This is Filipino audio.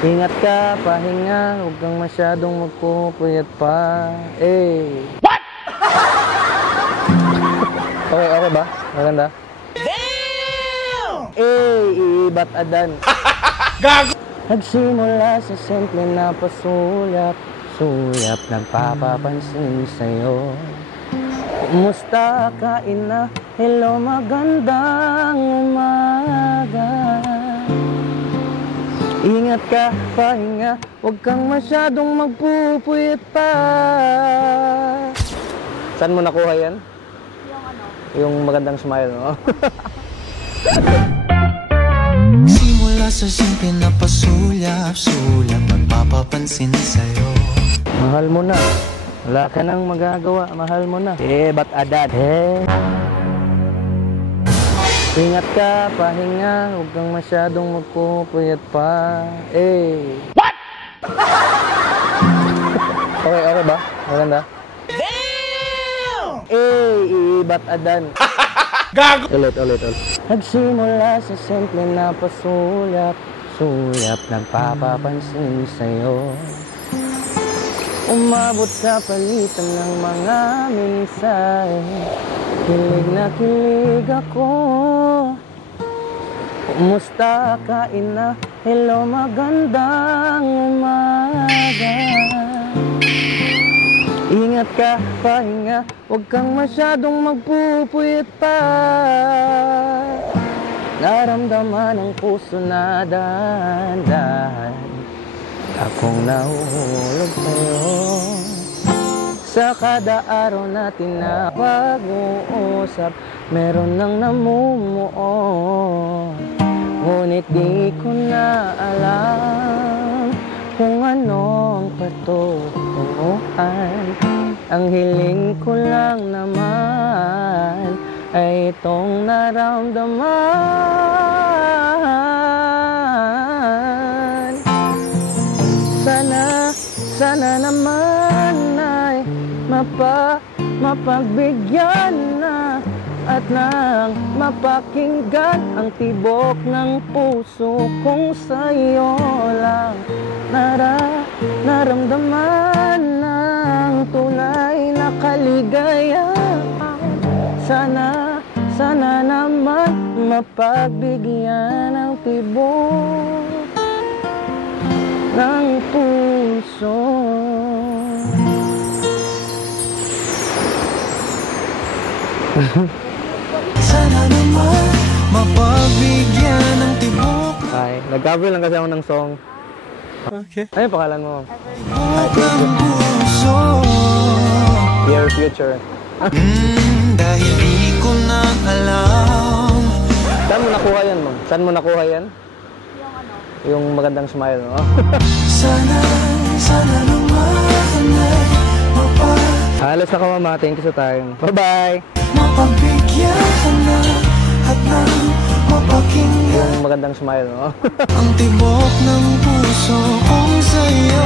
Ingat ka, pahinga, huwag kang masyadong magpupuyat pa. Eh. What? Okay ba? Maganda? Damn! Iibat adan. Gago! Nagsimula sa simple na pasulyap, nagpapapansin sa'yo. Kumusta ka, ina? Hello, magandang umaga. Ingat ka, pahinga, huwag kang masyadong magpupuyat pa. Saan mo nakuha yan? Yung ano? Yung magandang smile, no? Simula sa simple na pasulyap, magpapapansin sa'yo. Mahal mo na, wala ka nang magagawa, mahal mo na. Ba't adad? Ingat ka, pahinga, huwag kang masyadong magpupuyat pa. What? Okay ba? Maganda? Damn! Ba't adan? Gago! Ulit. Nagsimula sa simple na pasulyap, nagpapapansin sa'yo. Umabot sa palitan ng mga mensahe, kilig na kilig ako. Kumusta ka, ina? Hello, magandang umaga. Ingat ka, pahinga, huwag kang masyadong magpupuyat pa. Naramdaman ang puso na dahan-dahan, akong nahuhulog sa'yo. Sa kada araw natin na pag-uusap, meron nang namumuo. Ngunit di ko na alam kung ano ang patutunguhan. Ang hiling ko lang naman ay itong naramdaman. Sana naman ay mapagbigyan na at nang mapakinggan ang tibok ng puso kong sa'yo lang naramdaman ng tunay na kaligayahan. Sana naman mapagbigyan ng tibok ng puso. Sana naman mapagbigyan ng tibok. Hi, nag-cover lang kasi ako ng song. Okay. Ano yung pangalan mo? Ng puso. Your future. Dahil di ko na alam. Saan mo nakuha yan, ma'am? Saan mo nakuha yan? Yung ano? Yung magandang smile, no? Sana naman Halos na ka, mama. Thank you sa time. Bye-bye! mapagbigyan na at nang mapakinggan Yung magandang smile, no? ang tibok ng puso kong sa'yo.